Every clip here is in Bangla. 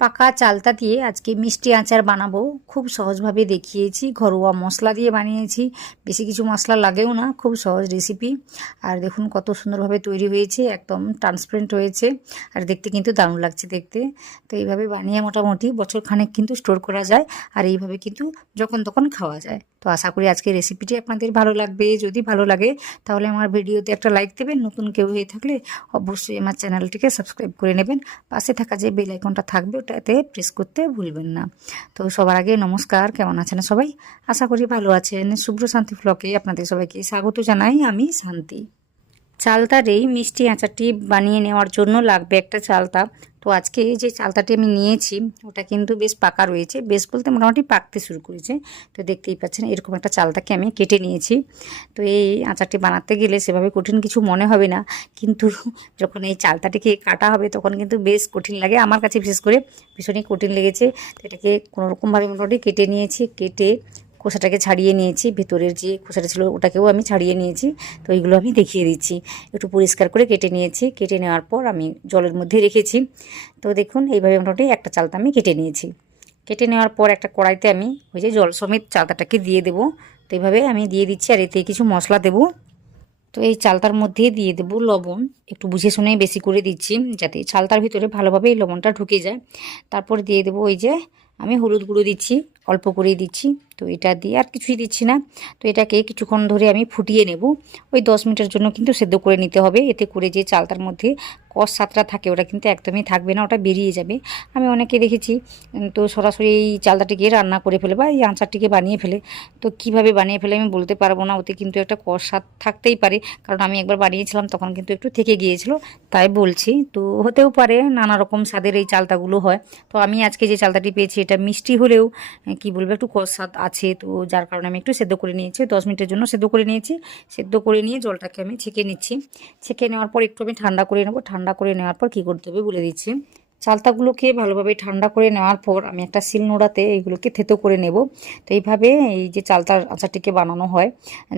পাকা চালতা দিয়ে আজকে মিষ্টি আচার বানাবো। খুব সহজভাবে দেখিয়েছি, ঘরোয়া মশলা দিয়ে বানিয়েছি, বেশি কিছু মশলা লাগেও না, খুব সহজ রেসিপি। আর দেখুন কত সুন্দরভাবে তৈরি হয়েছে, একদম ট্রান্সপারেন্ট হয়েছে আর দেখতে কিন্তু দারুণ লাগছে দেখতে। তো এইভাবে বানিয়ে মোটামুটি বছর খানেক কিন্তু স্টোর করা যায় আর এইভাবে কিন্তু যখন তখন খাওয়া যায়। তো আশা করি আজকে রেসিপিটি আপনাদের ভালো লাগবে। যদি ভালো লাগে তাহলে আমার ভিডিওতে একটা লাইক দেবেন, নতুন কেউ হয়ে থাকলে অবশ্যই আমার চ্যানেলটিকে সাবস্ক্রাইব করে নেবেন। পাশে থাকা যে বেল আইকনটা থাকবে ওটাতে প্রেস করতে ভুলবেন না। তো সবার আগে নমস্কার, কেমন আছেন সবাই? আশা করি ভালো আছেন। শুভ্র শান্তি ব্লগে আপনাদের সবাইকে স্বাগত জানাই, আমি শান্তি। চালতার এই মিষ্টি আচারটি বানিয়ে নেওয়ার জন্য লাগবে একটা চালতা। তো আজকে যে চালতাটি আমি নিয়েছি ওটা কিন্তু বেশ পাকা রয়েছে, বেশ বলতে মোটামুটি পাকতে শুরু করেছে। তো দেখতেই পাচ্ছেন এরকম একটা চালতাকে আমি কেটে নিয়েছি। তো এই আচারটি বানাতে গেলে সেভাবে কঠিন কিছু মনে হবে না, কিন্তু যখন এই চালতাটিকে কাটা হবে তখন কিন্তু বেশ কঠিন লাগে। আমার কাছে বিশেষ করে ভীষণই কঠিন লেগেছে। তো এটাকে কোনোরকমভাবে মোটামুটি কেটে নিয়েছি, কেটে খোসাটাকে ছাড়িয়ে নিয়েছি, ভেতরের যে খোসাটা ছিল ওটাকেও আমি ছাড়িয়ে নিয়েছি। তো এইগুলো আমি দেখিয়ে দিচ্ছি। একটু পরিষ্কার করে কেটে নিয়েছি, কেটে নেওয়ার পর আমি জলের মধ্যে রেখেছি। তো দেখুন এইভাবে মোটামুটি একটা চালতা আমি কেটে নিয়েছি। কেটে নেওয়ার পর একটা কড়াইতে আমি ওই যে জল সমেত চালতাটাকে দিয়ে দেবো। তো এইভাবে আমি দিয়ে দিচ্ছি আর এতে কিছু মশলা দেবো। তো এই চালতার মধ্যে দিয়ে দেবো লবণ, একটু বুঝে শুনে বেশি করে দিচ্ছি যাতে চালতার ভিতরে ভালোভাবে এই লবণটা ঢুকে যায়। তারপর দিয়ে দেবো ওই যে আমি হলুদ গুঁড়ো দিচ্ছি, অল্প করেই দিচ্ছি। তো এটা দিয়ে আর কিছুই দিচ্ছি না। তো এটাকে কিছুক্ষণ ধরে আমি ফুটিয়ে নেব। ওই 10 মিনিটের জন্য কিন্তু সেদ্ধ করে নিতে হবে। এতে করে যে চালতার মধ্যে কষ স্বাদটা থাকে ওটা কিন্তু একদমই থাকবে না, ওটা বেরিয়ে যাবে। আমি অনেকে দেখেছি তো সরাসরি এই চালতাটিকে রান্না করে ফেলে বা এই আচারটিকে বানিয়ে ফেলে। তো কিভাবে বানিয়ে ফেলে আমি বলতে পারবো না, ওতে কিন্তু একটা কষ স্বাদ থাকতেই পারে। কারণ আমি একবার বানিয়েছিলাম তখন কিন্তু একটু থেকে গিয়েছিল, তাই বলছি। তো হতেও পারে নানা রকম স্বাদের এই চালতাগুলো হয়। তো আমি আজকে যে চালতাটি পেয়েছি এটা মিষ্টি হলেও কি বলবো একটু কষ স্বাদ আছে, তো যার কারণে আমি একটু সেদ্ধ করে নিয়েছি। 10 মিনিটের জন্য সেদ্ধ করে নিয়েছি। সেদ্ধ করে নিয়ে জলটাকে আমি ছেঁকে নিচ্ছি। ছেঁকে নেওয়ার পর একটু আমি ঠান্ডা করে নেবো। ঠান্ডা করে নেওয়ার পর কী করতে হবে বলে দিচ্ছি। চালতাগুলোকে ভালোভাবে ঠান্ডা করে নেওয়ার পর আমি একটা শিলনোড়াতে এইগুলোকে থেতো করে নেব। তো এইভাবে এই যে চালতার আচারটিকে বানানো হয়,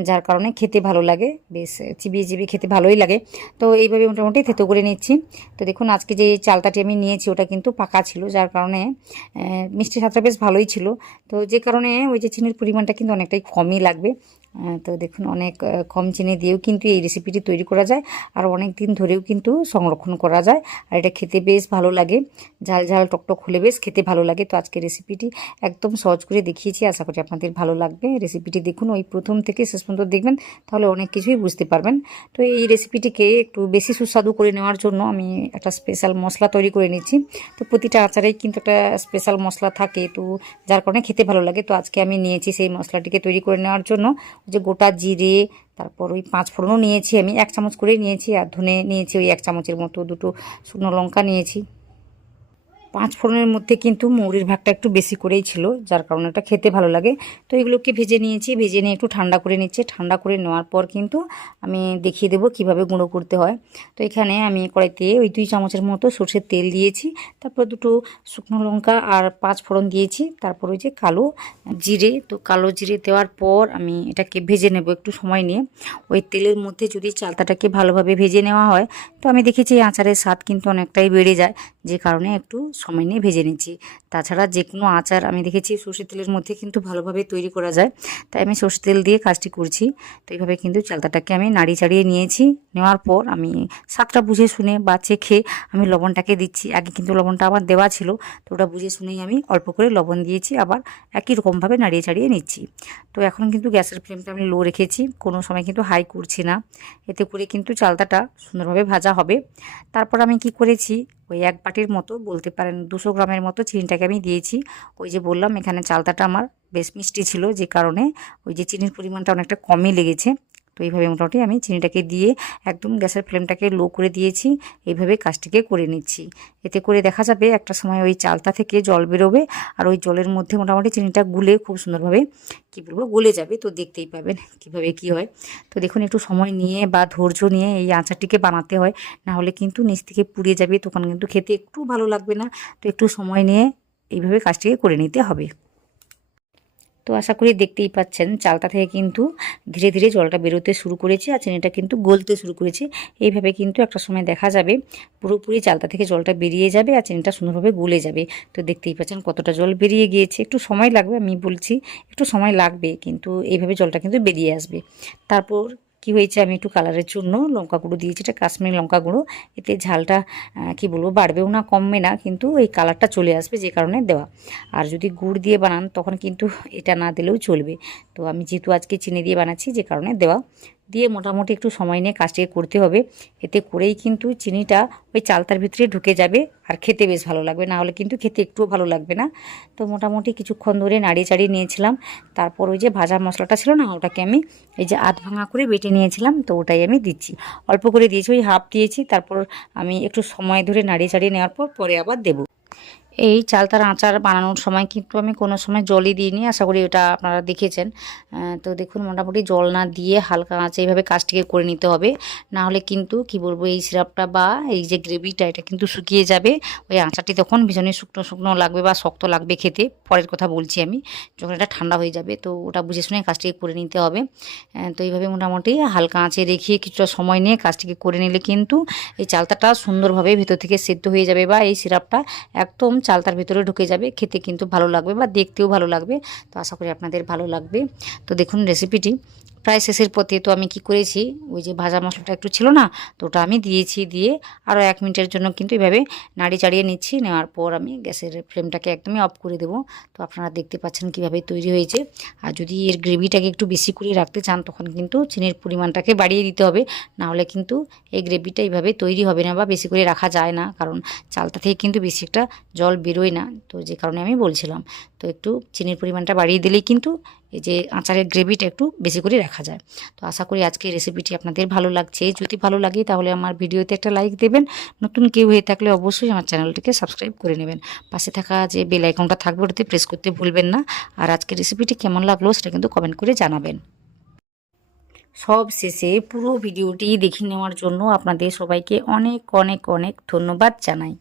যার কারণে খেতে ভালো লাগে, বেশ চিবিয়ে চিবিয়ে খেতে ভালোই লাগে। তো এইভাবে মোটামুটি থেতো করে নিচ্ছি। তো দেখুন আজকে যে চালতাটি আমি নিয়েছি ওটা কিন্তু পাকা ছিল, যার কারণে মিষ্টি স্বাদটা বেশ ভালোই ছিল। তো যে কারণে ওই যে চিনির পরিমাণটা কিন্তু অনেকটাই কমই লাগবে। তো দেখুন অনেক কম চিনি দিয়েও কিন্তু এই রেসিপিটি তৈরি করা যায় আর অনেক দিন ধরেও কিন্তু সংরক্ষণ করা যায়। আর এটা খেতে বেশ ভালো লাগে, ঝাল ঝাল টকটক হলে বেশ খেতে ভালো লাগে। তো আজকে রেসিপিটি একদম সহজ করে দেখিয়েছি, আশা করি আপনাদের ভালো লাগবে। রেসিপিটি দেখুন, ওই প্রথম থেকে শেষ পর্যন্ত দেখবেন, তাহলে অনেক কিছুই বুঝতে পারবেন। তো এই রেসিপিটিকে একটু বেশি সুস্বাদু করে নেওয়ার জন্য আমি একটা স্পেশাল মশলা তৈরি করে নিচ্ছি। তো প্রতিটা আচারেই কিন্তু একটা স্পেশাল মশলা থাকে, তো যার কারণে খেতে ভালো লাগে। তো আজকে আমি নিয়েছি সেই মশলাটিকে তৈরি করে নেওয়ার জন্য যে গোটা জিরে, তারপর ওই 5 ফোড়নও নিয়েছি আমি 1 চামচ করে নিয়েছি, আর ধনে নিয়েছি ওই 1 চামচের মতো, দুটো শুকনো লঙ্কা নিয়েছি। 5 ফোড়নের মধ্যে কিন্তু মৌরির ভাগটা একটু বেশি করেই ছিল, যার কারণে এটা খেতে ভালো লাগে। তো এগুলোকে ভেজে নিয়েছি, ভেজে নিয়ে একটু ঠান্ডা করে নিচ্ছি। ঠান্ডা করে নেওয়ার পর কিন্তু আমি দেখিয়ে দেবো কিভাবে গুঁড়ো করতে হয়। তো এখানে আমি কড়াইতে ওই 2 চামচের মতো সর্ষের তেল দিয়েছি, তারপর দুটো শুকনো লঙ্কা আর 5 ফোড়ন দিয়েছি, তারপর ওই যে কালো জিরে। তো কালো জিরে দেওয়ার পর আমি এটাকে ভেজে নেব একটু সময় নিয়ে। ওই তেলের মধ্যে যদি চালতাটাকে ভালোভাবে ভেজে নেওয়া হয় তো আমি দেখেছি আচারের স্বাদ কিন্তু অনেকটাই বেড়ে যায়, যে কারণে একটু সময় নিয়ে ভেজে নিচ্ছি। তাছাড়া যে কোনো আচার আমি দেখেছি সর্ষের তেলের মধ্যে কিন্তু ভালোভাবে তৈরি করা যায়, তাই আমি সর্ষের তেল দিয়ে কাজটি করছি। তো এইভাবে কিন্তু চালতাটাকে আমি নাড়ি চাড়িয়ে নিয়েছি। নেওয়ার পর আমি স্বাদটা বুঝে শুনে বা চেখে আমি লবণটাকে দিচ্ছি। আগে কিন্তু লবণটা আমার দেওয়া ছিল, তো ওটা বুঝে শুনেই আমি অল্প করে লবণ দিয়েছি, আবার একই রকমভাবে নাড়িয়ে চাড়িয়ে নিচ্ছি। তো এখন কিন্তু গ্যাসের ফ্লেমটা আমি লো রেখেছি, কোনো সময় কিন্তু হাই করছি না, এতে করে কিন্তু চালতাটা সুন্দরভাবে ভাজা হবে। তারপর আমি কি করেছি, ওই 1 বাটির মতো বলতে পারেন 200 গ্রামের মতো চিনিটাকে আমি দিয়েছি। ওই যে বললাম এখানে চালতাটা আমার বেশ মিষ্টি ছিল, যে কারণে ওই যে চিনির পরিমাণটা অনেকটা কমই লেগেছে। তো এইভাবে মোটামুটি আমি চিনিটাকে দিয়ে একদম গ্যাসের ফ্লেমটাকে লো করে দিয়েছি। এইভাবে কাজটিকে করে নিচ্ছি। এতে করে দেখা যাবে একটা সময় ওই চালতা থেকে জল বেরোবে আর ওই জলের মধ্যে মোটামুটি চিনিটা গুলে খুব সুন্দরভাবে কী বলবো গলে যাবে। তো দেখতেই পাবেন কীভাবে কী হয়। তো দেখুন একটু সময় নিয়ে বা ধৈর্য নিয়ে এই আচারটিকে বানাতে হয়, না হলে কিন্তু নিচ থেকে পুড়ে যাবে, তখন কিন্তু খেতে একটু ভালো লাগবে না। তো একটু সময় নিয়ে এইভাবে কাজটিকে করে নিতে হবে। তো আশা করি দেখতেই পাচ্ছেন চালটা থেকে কিন্তু ধীরে ধীরে জলটা বেরোতে শুরু করেছে আর চিনিটা কিন্তু গলতে শুরু করেছে। এইভাবে কিন্তু একটা সময় দেখা যাবে পুরোপুরি চালটা থেকে জলটা বেরিয়ে যাবে আর চিনিটা সুন্দরভাবে গলে যাবে। তো দেখতেই পাচ্ছেন কতটা জল বেরিয়ে গিয়েছে। একটু সময় লাগবে, আমি বলছি একটু সময় লাগবে, কিন্তু এইভাবে জলটা কিন্তু বেরিয়ে আসবে। তারপর কি হয়েছে, আমি একটু কালারের জন্য লঙ্কা গুঁড়ো দিয়েছি, এটা কাশ্মীরি লঙ্কা গুঁড়ো। এতে ঝালটা কি বলবো বাড়বেও না কমবে না, কিন্তু এই কালারটা চলে আসবে, যে কারণে দেওয়া। আর যদি গুড় দিয়ে বানান তখন কিন্তু এটা না দিলেও চলবে। তো আমি যেহেতু আজকে চিনি দিয়ে বানাচ্ছি, যে কারণে দেওয়া। দিয়ে মোটামুটি একটু সময় নিয়ে কাজটিকে করতে হবে। এতে করেই কিন্তু চিনিটা ওই চালতার ভিতরে ঢুকে যাবে আর খেতে বেশ ভালো লাগবে, না হলে কিন্তু খেতে একটুও ভালো লাগবে না। তো মোটামুটি কিছুক্ষণ ধরে নাড়িয়ে চাড়িয়ে নিয়েছিলাম। তারপর ওই যে ভাজা মশলাটা ছিল না, ওটাকে আমি এই যে আধ ভাঙা করে বেটে নিয়েছিলাম, তো ওটাই আমি দিচ্ছি। অল্প করে দিয়েছি, ওই হাফ দিয়েছি। তারপর আমি একটু সময় ধরে নাড়িয়ে চাড়িয়ে নেওয়ার পর পরে আবার দেবো। এই চালতার আচার বানানোর সময় কিন্তু আমি কোনো সময় জলই দিইনি, আশা করি এটা আপনারা দেখেছেন। তো দেখুন মোটামুটি জল না দিয়ে হালকা আঁচে এইভাবে কাজটিকে করে নিতে হবে, না হলে কিন্তু কি বলবো এই সিরাপটা বা এই যে গ্রেভিটা এটা কিন্তু শুকিয়ে যাবে। ওই আচারটি তখন ভীষণই শুকনো শুকনো লাগবে বা শক্ত লাগবে খেতে, পরের কথা বলছি আমি, যখন এটা ঠান্ডা হয়ে যাবে। তো ওটা বুঝে শুনে কাজটিকে করে নিতে হবে। তো এইভাবে মোটামুটি হালকা আঁচে রেখে কিছুটা সময় নিয়ে কাজটিকে করে নিলে কিন্তু এই চালতাটা সুন্দরভাবে ভেতর থেকে সেদ্ধ হয়ে যাবে বা এই সিরাপটা একদম চালতার ভিতরে ঢুকে যাবে, খেতে কিন্তু ভালো লাগবে বা দেখতেও ভালো লাগবে। তো আশা করি আপনাদের ভালো লাগবে। তো দেখুন রেসিপিটি প্রায় শেষের পথে। তো আমি কি করেছি, ওই যে ভাজা মশলাটা একটু ছিল না, তো ওটা আমি দিয়েছি, দিয়ে আরও 1 মিনিটের জন্য কিন্তু এভাবে নাড়ি চাড়িয়ে নিচ্ছি। নেওয়ার পর আমি গ্যাসের ফ্লেমটাকে একদমই অফ করে দেবো। তো আপনারা দেখতে পাচ্ছেন কীভাবে তৈরি হয়েছে। আর যদি এর গ্রেভিটাকে একটু বেশি করে রাখতে চান তখন কিন্তু চিনির পরিমাণটাকে বাড়িয়ে দিতে হবে, না হলে কিন্তু এই গ্রেভিটা এইভাবে তৈরি হবে না বা বেশি করে রাখা যায় না, কারণ চালটা থেকে কিন্তু বেশি একটা জল বেরোয় না। তো যে কারণে আমি বলছিলাম, তো একটু চিনির পরিমাণটা বাড়িয়ে দিলেই কিন্তু এই যে আচারের গ্রেভিটা একটু বেশি করে রাখা যায়। তো আশা করি আজকে রেসিপিটি আপনাদের ভালো লাগছে। যদি ভালো লাগে তাহলে আমার ভিডিওতে একটা লাইক দেবেন। নতুন কেউ হয়ে থাকলে অবশ্যই আমার চ্যানেলটিকে সাবস্ক্রাইব করে নেবেন। পাশে থাকা যে বেল আইকনটা থাকবে ওটাতে প্রেস করতে ভুলবেন না। আর আজকের রেসিপিটি কেমন লাগলো সেটা কিন্তু কমেন্ট করে জানাবেন। সব শেষে পুরো ভিডিওটি দেখে নেওয়ার জন্য আপনাদের সবাইকে অনেক অনেক অনেক ধন্যবাদ জানাই।